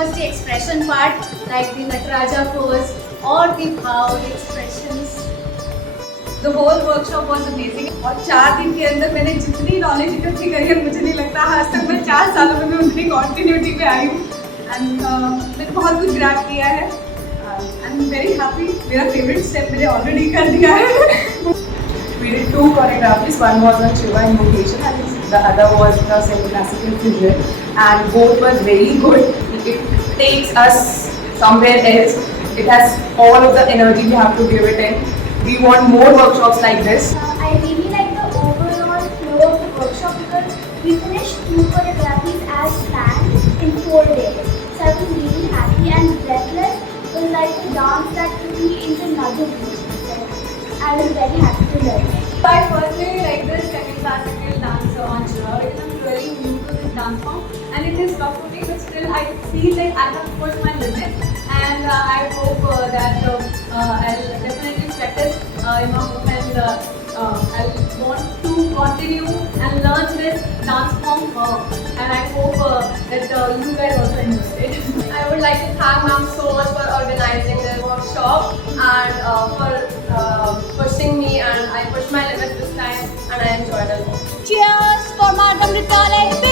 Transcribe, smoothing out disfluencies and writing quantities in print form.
was the expression part, like the Nataraja pose or the bhav, the expressions. The whole workshop was amazing. और 4 दिन के अंदर मैंने जितनी नॉलेज इकट्ठी करी है, मुझे नहीं लगता आज तक मैं 4 सालों में उतनी कॉन्टिन्यूटी पे आई हूँ. एंड मैंने बहुत कुछ ग्रैब किया है. I am very happy. मेरा फेवरेट स्टेप मैंने ऑलरेडी कर दिया है. We did 2 choreographies. One was on Shiva invocation and the other was the semi-classical fusion, and both were very good. It takes us somewhere else. It has all of the energy we have to give it in. We want more workshops like this. I really like the overall flow of the workshop because we finished 2 choreographies as planned in 4 days. So I was really happy, and Breathless was like a dance that took me into another world. I was very happy to learn it. I personally like this semi-classical dance on Shiva because I'm really new to this dance form, and it is tough for me, but still I feel like I have pushed my limits, and I hope that I'll definitely practice in my home, and I'll want to continue and learn this dance form, and I hope that you guys also enjoy it. I would like to thank ma'am so much for organizing the workshop and for pushing me, and I pushed my limits this time and I enjoyed it a lot. Cheers for Margam Nrityalaya.